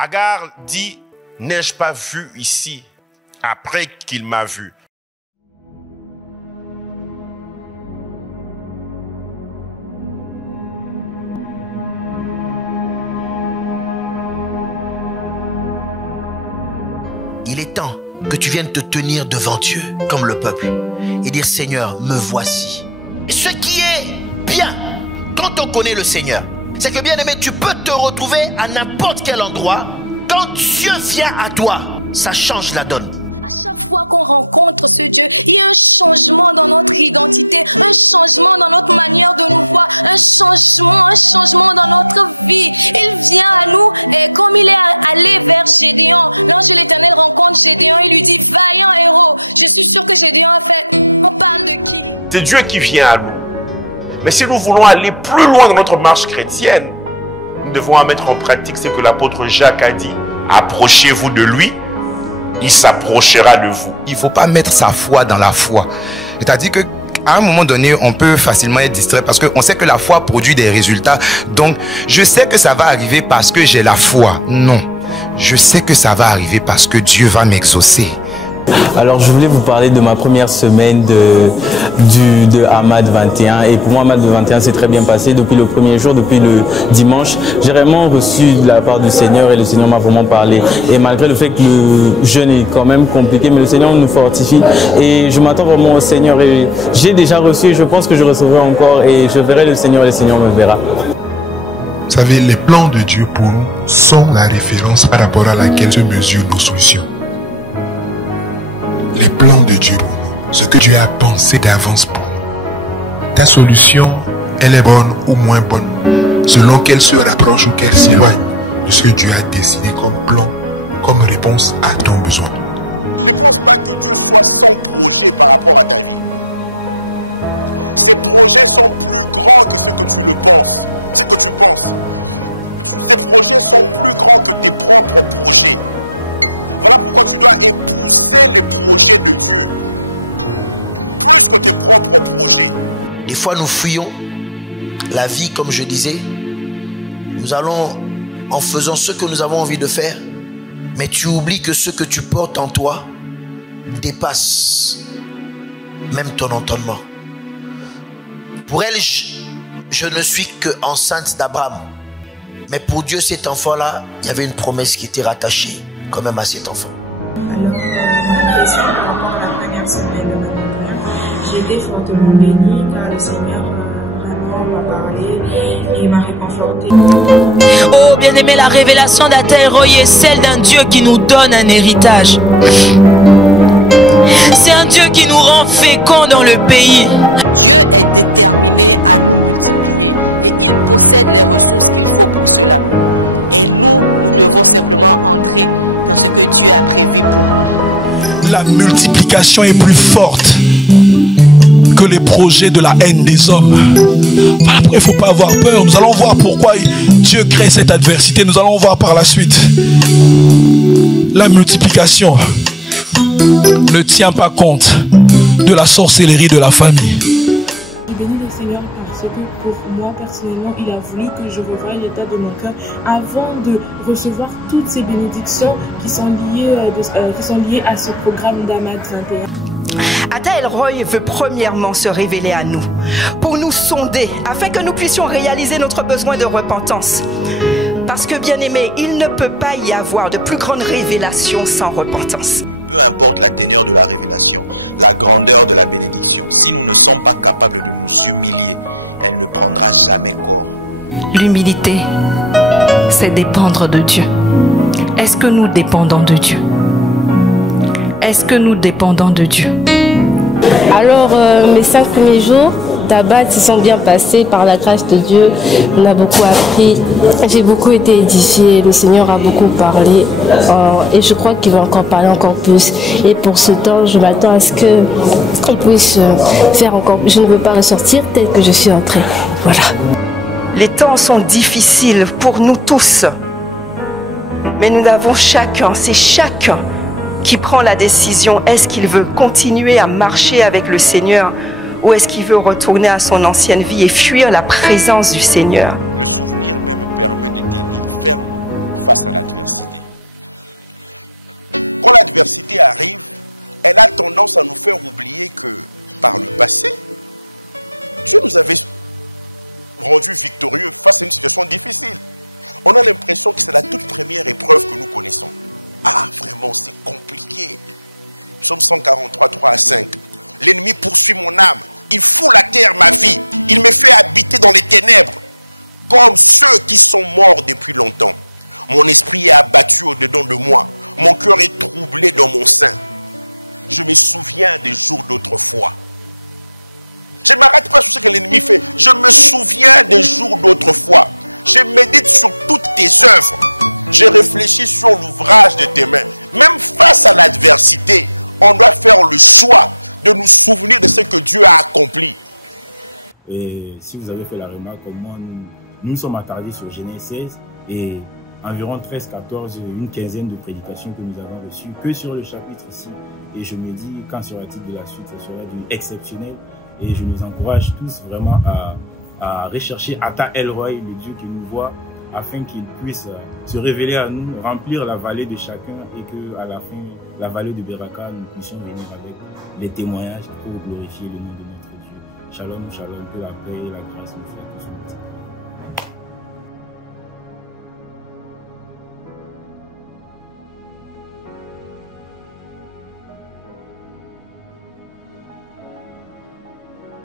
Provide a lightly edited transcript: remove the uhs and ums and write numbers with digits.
Agar dit, n'ai-je pas vu ici, après qu'il m'a vu? Il est temps que tu viennes te tenir devant Dieu, comme le peuple, et dire, Seigneur, me voici. Et ce qui est bien, quand on connaît le Seigneur, c'est que, bien aimé, tu peux te retrouver à n'importe quel endroit. Quand Dieu vient à toi, ça change la donne. Ce Dieu, il y a un changement dans notre identité, un changement dans notre manière de nous voir, un changement dans notre vie. Il vient à nous et comme il est allé vers Gédéon, lorsque l'Éternel rencontre Gédéon, il lui dit, vaillant héros. Je suis sûr que Gédéon a fait. C'est Dieu qui vient à nous. Mais si nous voulons aller plus loin dans notre marche chrétienne, nous devons mettre en pratique ce que l'apôtre Jacques a dit. Approchez-vous de lui, il s'approchera de vous. Il ne faut pas mettre sa foi dans la foi. C'est-à-dire qu'à un moment donné, on peut facilement être distrait parce qu'on sait que la foi produit des résultats. Donc, je sais que ça va arriver parce que j'ai la foi. Non. Je sais que ça va arriver parce que Dieu va m'exaucer. Alors je voulais vous parler de ma première semaine de Hamad 21 et pour moi Hamad 21 s'est très bien passé depuis le premier jour, depuis le dimanche. J'ai vraiment reçu de la part du Seigneur et le Seigneur m'a vraiment parlé et malgré le fait que le jeûne est quand même compliqué, mais le Seigneur nous fortifie et je m'attends vraiment au Seigneur et j'ai déjà reçu et je pense que je recevrai encore et je verrai le Seigneur et le Seigneur me verra. Vous savez, les plans de Dieu pour nous sont la référence par rapport à laquelle se mesurent nos solutions. Les plans de Dieu pour nous, ce que Dieu a pensé d'avance pour nous. Ta solution, elle est bonne ou moins bonne, selon qu'elle se rapproche ou qu'elle s'éloigne de ce que Dieu a décidé comme plan, comme réponse à ton besoin. Des fois, nous fuyons la vie, comme je disais. Nous allons en faisant ce que nous avons envie de faire, mais tu oublies que ce que tu portes en toi dépasse même ton entendement. Pour elle, je ne suis que enceinte d'Abraham. Mais pour Dieu, cet enfant-là, il y avait une promesse qui était rattachée quand même à cet enfant. Alors, ma question par rapport à la première semaine de mon père, j'ai été fortement bénie car le Seigneur vraiment m'a parlé et m'a réconforté. Oh, bien-aimé, la révélation d'Ataïroy est celle d'un Dieu qui nous donne un héritage. C'est un Dieu qui nous rend féconds dans le pays. La multiplication est plus forte que les projets de la haine des hommes. Voilà pourquoi il ne faut pas avoir peur. Nous allons voir pourquoi Dieu crée cette adversité. Nous allons voir par la suite. La multiplication ne tient pas compte de la sorcellerie de la famille. Je bénis le Seigneur parce que pour moi personnellement, il a voulu que je revoie l'état de mon cœur avant de recevoir toutes ces bénédictions qui sont liées à ce programme d'Hamad 21. Ataïroy veut premièrement se révéler à nous, pour nous sonder, afin que nous puissions réaliser notre besoin de repentance. Parce que, bien aimé, il ne peut pas y avoir de plus grande révélation sans repentance. Peu importe la teneur de la révélation, la grandeur de la bénédiction, si nous ne sommes pas capables de nous humilier, elle ne prendra jamais cours. L'humilité, c'est dépendre de Dieu. Est-ce que nous dépendons de Dieu? Est-ce que nous dépendons de Dieu? Alors, mes 5 premiers jours d'Hamad se sont bien passés par la grâce de Dieu. On a beaucoup appris. J'ai beaucoup été édifiée. Le Seigneur a beaucoup parlé. Et je crois qu'il va encore parler encore plus. Et pour ce temps, je m'attends à ce qu'il puisse faire encore plus. Je ne veux pas ressortir tel que je suis entrée. Voilà. Les temps sont difficiles pour nous tous. Mais nous avons chacun, c'est chacun qui prend la décision. Est-ce qu'il veut continuer à marcher avec le Seigneur ou est-ce qu'il veut retourner à son ancienne vie et fuir la présence du Seigneur? Et si vous avez fait la remarque, comme moi, nous sommes attardés sur Genèse 16 et environ 13, 14, une quinzaine de prédications que nous avons reçues que sur le chapitre ici. Et je me dis, quand sera-t-il de la suite? Ça sera du exceptionnel. Et je nous encourage tous vraiment à rechercher Ata El-Roi, le Dieu qui nous voit, afin qu'il puisse se révéler à nous, remplir la vallée de chacun et que à la fin, la vallée de Beraka, nous puissions venir avec les témoignages pour glorifier le nom de notre Dieu. Shalom, shalom, que la paix et la grâce nous soient tous.